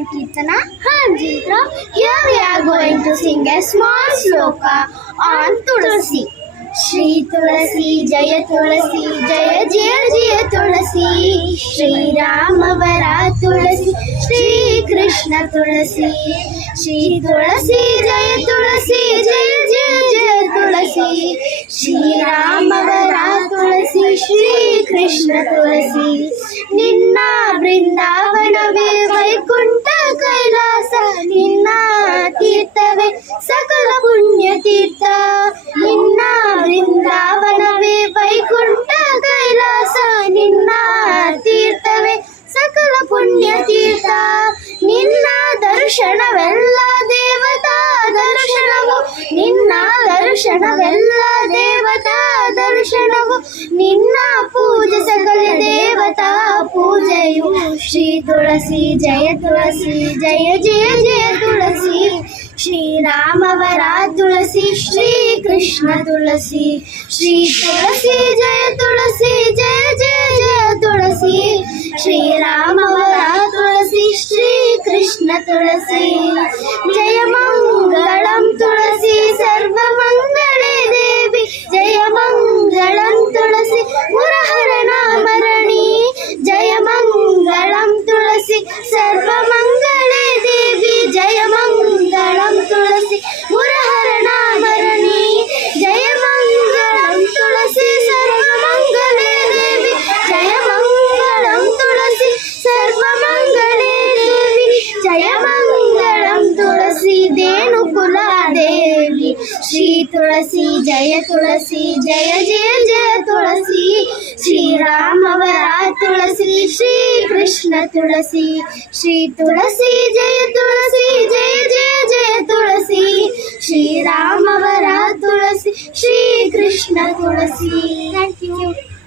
Sankirtana Hanjitra. Here we are going to sing a small sloka on Tulasi. Shri Tulasi Jaya Tulasi Jaya Jaya Jaya Tulasi. Shri Ramavara Tulasi Shri Krishna Tulasi. Shri Tulasi Jaya Tulasi Jaya Jaya Jaya Tulasi. Shri Ramavara Tulasi Shri Krishna Tulasi. Ninna ಬೃಂದಾವನವೇ Vaikuntha Kailasa ನಿನ್ನ ತೀರ್ಥವೇ ಸಕಲ ಪುಣ್ಯ ತೀರ್ಥ. ನಿನ್ನ ಬೃಂದಾವನವೇ ವೈಕುಂಠ ಕೈಲಾಸ ನಿನ್ನ ತೀರ್ಥವೇ ಸಕಲ ಪುಣ್ಯ ತೀರ್ಥ. ನಿನ್ನ ದರ್ಶನವೆಲ್ಲ ದೇವತಾ ದರ್ಶನವು ನಿನ್ನ ದರ್ಶನವೆಲ್ಲ ದೇವತಾ ದರ್ಶನವು. ನಿನ್ನ ಪೂಜೆ ಸಕಲ ದೇವತಾ ಪೂಜೆಯು. ಶ್ರೀ ತುಳಸಿ ಜಯ ತುಳಸಿ ಜಯ ಜಯ ಜಯ ತುಳಸಿ. ಶ್ರೀರಾಮವರ ತುಳಸಿ ಶ್ರೀ ಕೃಷ್ಣ ತುಳಸಿ. ಶ್ರೀ ತುಳಸಿ ಜಯ ತುಳಸಿ ಜಯ ಜಯ ಜಯ ತುಳಸಿ. ಶ್ರೀರಾಮವರ ತುಳಸಿ ಶ್ರೀ ಕೃಷ್ಣ ತುಳಸಿ. ಜಯ ಮಂಗಳಂ ತುಳಸಿ ಸರ್ವಮಂಗಳೇ ದೇವಿ. ಜಯ ಮಂಗಳಂ ತುಳಸಿ ಮುರಹರ ನಾಮರಣಿ. ಜಯ ಮಂಗಳಂ ತುಳಸಿ ಸರ್ವಮಂಗಳೇ ದೇವಿ. ಜಯ ಮಂಗಳಂ ತುಳಸಿ ಮುರಹರ ನಾಮರಣಿ. ಜಯ ಮಂಗಳಂ ತುಳಸಿ ಸರ್ವಮಂಗಳೇ ದೇವಿ. ಜಯ ಮಂಗಳಂ ತುಳಸಿ ಸರ್ವಮಂಗಳೇ ದೇವಿ. ಜಯ ಮಂಗಳಂ ತುಳಸಿ ಧೇನುಕುಲ ದೇವಿ. ಶ್ರೀ ತುಳಸಿ ಜಯ ತುಳಸಿ ಜಯ ಜಯ ಜಯ ತುಳಸಿ. ಶ್ರೀರಾಮವರ ತುಳಸಿ ಶ್ರೀ ಕೃಷ್ಣ ತುಳಸಿ. ಶ್ರೀ ತುಳಸಿ ಜಯ ತುಳಸಿ ಜಯ ಜಯ ಜಯ ತುಳಸಿ. ಶ್ರೀರಾಮವರ ತುಳಸಿ ಶ್ರೀ ಕೃಷ್ಣ ತುಳಸಿ. Thank you.